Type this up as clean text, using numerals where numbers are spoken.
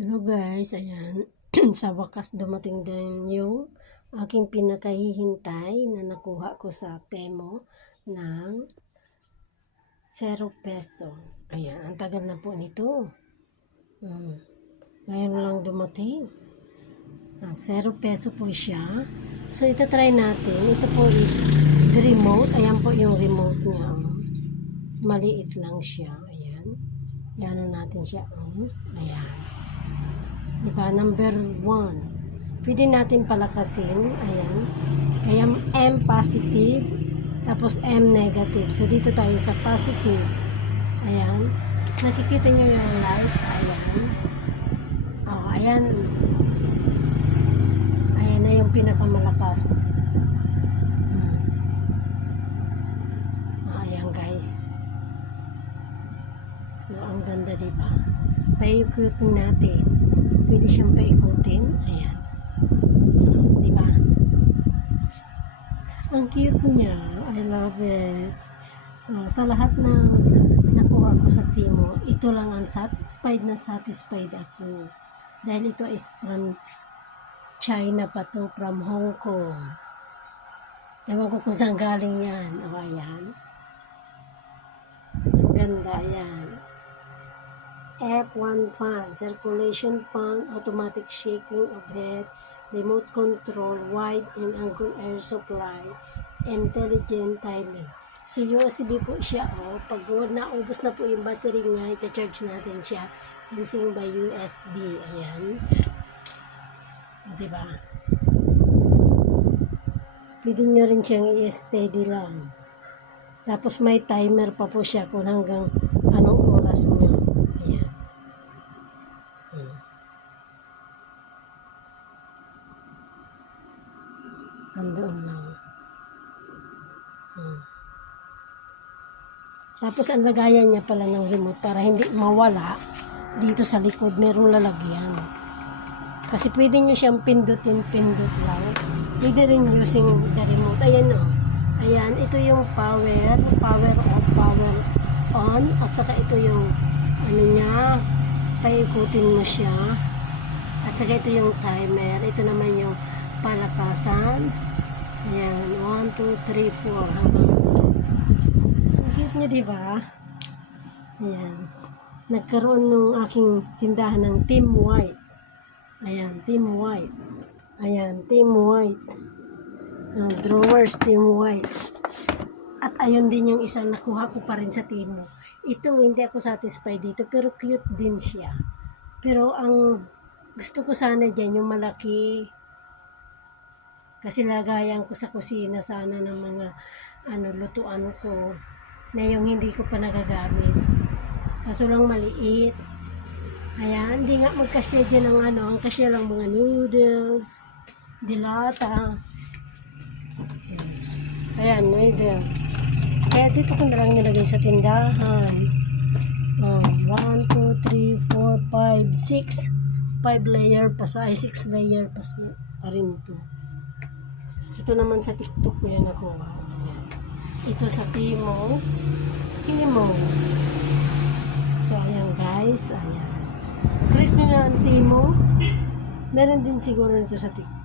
Hello guys, ayan. Sa wakas dumating din yung aking pinakahihintay na nakuha ko sa Temo ng 0 peso. Ayan, ang tagal na po nito. Ngayon lang dumating. 0 peso po siya. So itatry natin. Ito po is the remote. Ayan po yung remote niya. Maliit lang siya. Ayan. Ayan natin siya. Ayan. Diba? Number 1. Pwede natin palakasin. Ayan. Kaya M positive. Tapos M negative. So, dito tayo sa positive. Ayan. Nakikita nyo yung light. Ayan. Ayan. Ayan na yung pinakamalakas. Ayan guys. So, ang ganda diba? Paikutin natin. Pwede siyang paikutin. Ayan. Diba? Ang cute niya. I love it. Sa lahat na nakuha ko sa Temo, ito lang ang satisfied na satisfied ako. Dahil ito is from China pa to, from Hong Kong. Ewan ko kung saan galing yan. Ayan. Ang ganda. Ayan. F1 fan, circulation fan, automatic shaking of head, remote control, wide and angle air supply, intelligent timing. So USB po siya. Pag naubos na po yung battery nga, ita-charge natin siya using by USB. Ayan. Diba? Pwede nyo rin siyang i-steady lang. Tapos may timer pa po siya kung hanggang anong oras nyo. Ayan. Andoon lang. Tapos ang lagayan niya pala ng remote para hindi mawala, dito sa likod merong lalagyan. Kasi pwede nyo siyang pindutin-pindot lang. Pwede rin using the remote. Ayan o. Ayan, ito yung power off, power on. At saka ito yung ano niya, paikutin mo siya. At saka ito yung timer. Ito naman yung palakasan. Ayan, 1, 2, 3, 4 hanggang 4. So, ang cute niya, diba? Ayan. Nagkaroon nung aking tindahan ng Team White. Ayan, Team White. Ayan, Team White. Drawers, Team White. At ayun din yung isang nakuha ko pa rin sa Temo. Ito, hindi ako satisfied dito, pero cute din siya. Pero ang gusto ko sana dyan, yung malaki. Kasi lagayan ko sa kusina sana ng mga lutuan ko na yung hindi ko pa nagagamit. Kaso lang maliit. Ayan, hindi nga magkasya dyan ang kasya lang mga noodles, dilata. Ayan, noodles. Kaya dito ko na lang nilagay sa tindahan. 1, 2, 3, 4, 5, 6. 5 layer pa sa, 6 layer pa rin ito. Ito naman sa TikTok ko yan nakuha. Ayan. Ito sa Temo. So, ayan guys. Ayan. Click nyo na ang Temo. Meron din siguro nito sa TikTok.